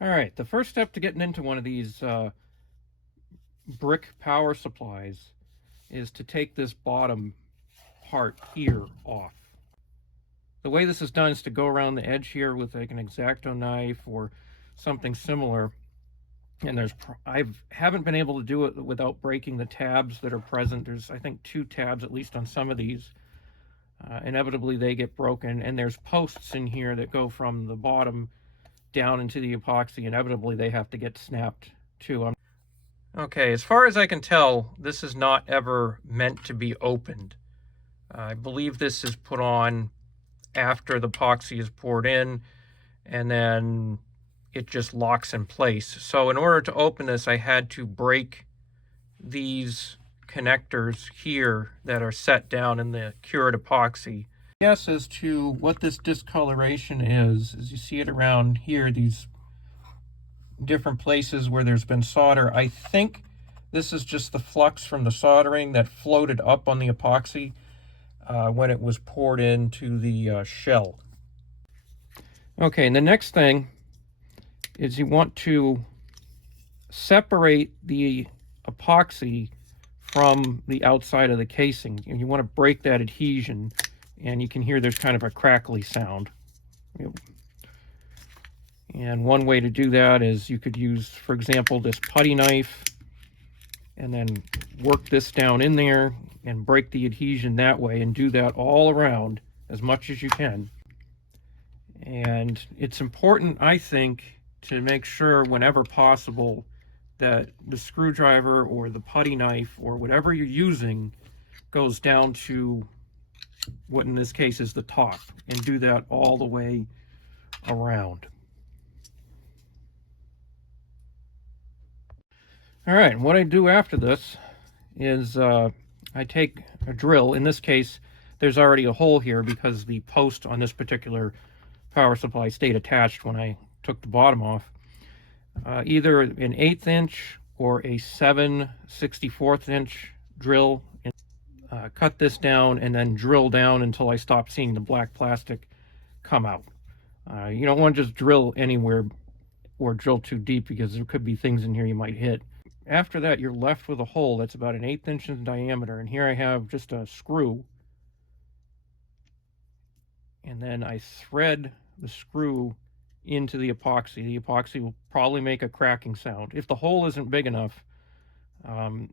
All right, the first step to getting into one of these brick power supplies is to take this bottom part here off. The way this is done is to go around the edge here with like an X-Acto knife or something similar. And I haven't been able to do it without breaking the tabs that are present. There's, I think, 2 tabs at least on some of these. Inevitably they get broken, and there's posts in here that go from the bottom down into the epoxy. Inevitably they have to get snapped too. Okay, as far as I can tell, this is not ever meant to be opened. I believe this is put on after the epoxy is poured in, and then it just locks in place. So in order to open this, I had to break these connectors here that are set down in the cured epoxy. Guess as to what this discoloration is, as you see it around here, these different places where there's been solder, I think this is just the flux from the soldering that floated up on the epoxy when it was poured into the shell. Okay, and the next thing is you want to separate the epoxy from the outside of the casing. And you want to break that adhesion, and you can hear there's kind of a crackly sound. And one way to do that is you could use, for example, this putty knife and then work this down in there and break the adhesion that way, and do that all around as much as you can. And it's important, I think, to make sure whenever possible that the screwdriver or the putty knife or whatever you're using goes down to what in this case is the top, and do that all the way around. All right, what I do after this is I take a drill. In this case, there's already a hole here because the post on this particular power supply stayed attached when I took the bottom off. Either an 1/8 inch or a 7/64 inch drill. Cut this down and then drill down until I stop seeing the black plastic come out. You don't want to just drill anywhere or drill too deep, because there could be things in here you might hit. After that, you're left with a hole that's about an 1/8 inch in diameter, and here I have just a screw, and then I thread the screw into the epoxy. The epoxy will probably make a cracking sound. If the hole isn't big enough,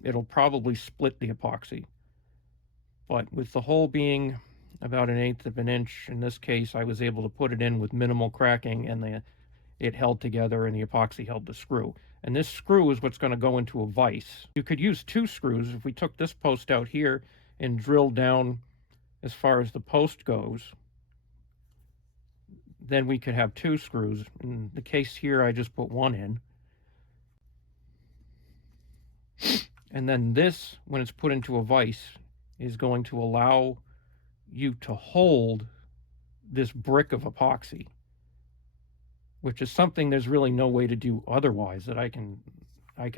it'll probably split the epoxy. But with the hole being about 1/8 of an inch, in this case, I was able to put it in with minimal cracking, and it held together and the epoxy held the screw. And this screw is what's going to go into a vise. You could use 2 screws. If we took this post out here and drilled down as far as the post goes, then we could have 2 screws. In the case here, I just put 1 in. And then this, when it's put into a vise, is going to allow you to hold this brick of epoxy, which is something there's really no way to do otherwise that I can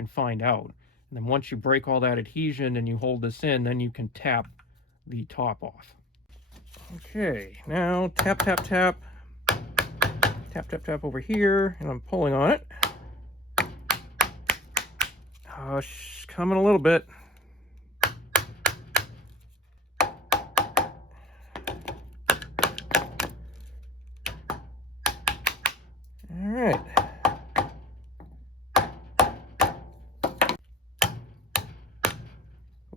find out. And then once you break all that adhesion and you hold this in, then you can tap the top off. Okay, now tap, tap, tap. Tap, tap, tap over here, and I'm pulling on it. Oh, it's coming a little bit. All right.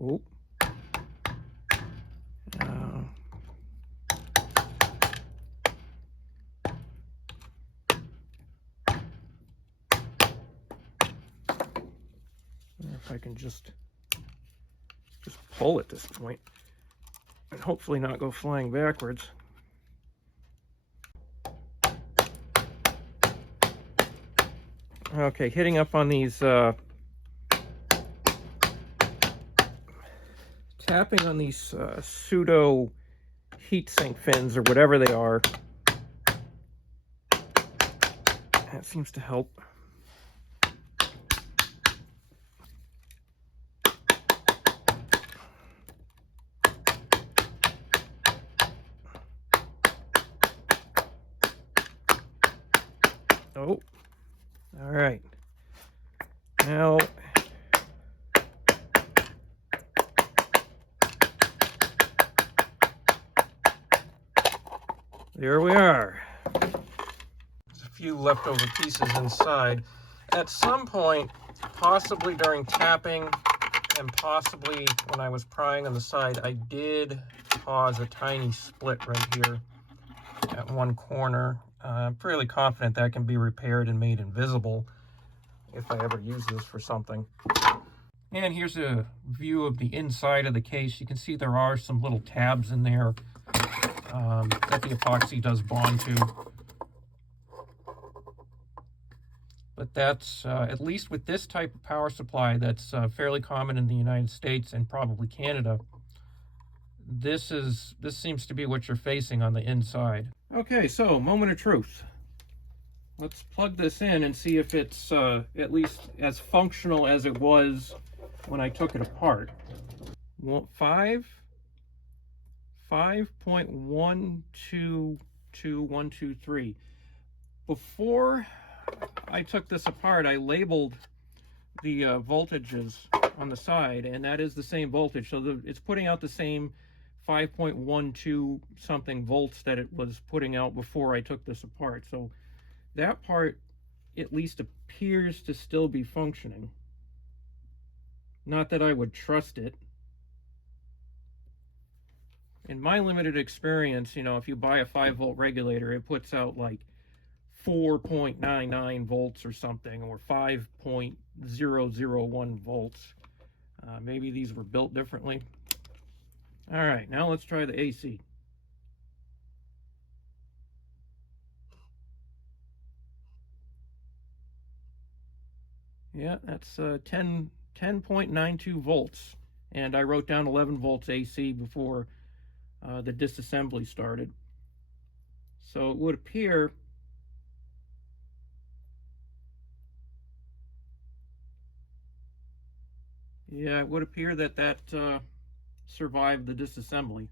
Oh. If I can just pull at this point and hopefully not go flying backwards. Okay, hitting up on these tapping on these pseudo heatsink fins or whatever they are. That seems to help. Oh, All right. Now, there we are. There's a few leftover pieces inside. At some point, possibly during tapping and possibly when I was prying on the side, I did cause a tiny split right here at one corner. I'm fairly confident that can be repaired and made invisible if I ever use this for something. And here's a view of the inside of the case. You can see there are some little tabs in there that the epoxy does bond to. But that's, at least with this type of power supply that's fairly common in the United States and probably Canada, this seems to be what you're facing on the inside. Okay, so moment of truth. Let's plug this in and see if it's at least as functional as it was when I took it apart. 5.122123. Before I took this apart, I labeled the voltages on the side, and that is the same voltage. So it's putting out the same 5.12 something volts that it was putting out before I took this apart. So that part at least appears to still be functioning. Not that I would trust it. In my limited experience, you know, if you buy a 5-volt regulator, it puts out like 4.99 volts or something, or 5.001 volts. Maybe these were built differently. All right, now let's try the AC. Yeah, that's 10.92 volts. And I wrote down 11 volts AC before the disassembly started. So it would appear that survived the disassembly.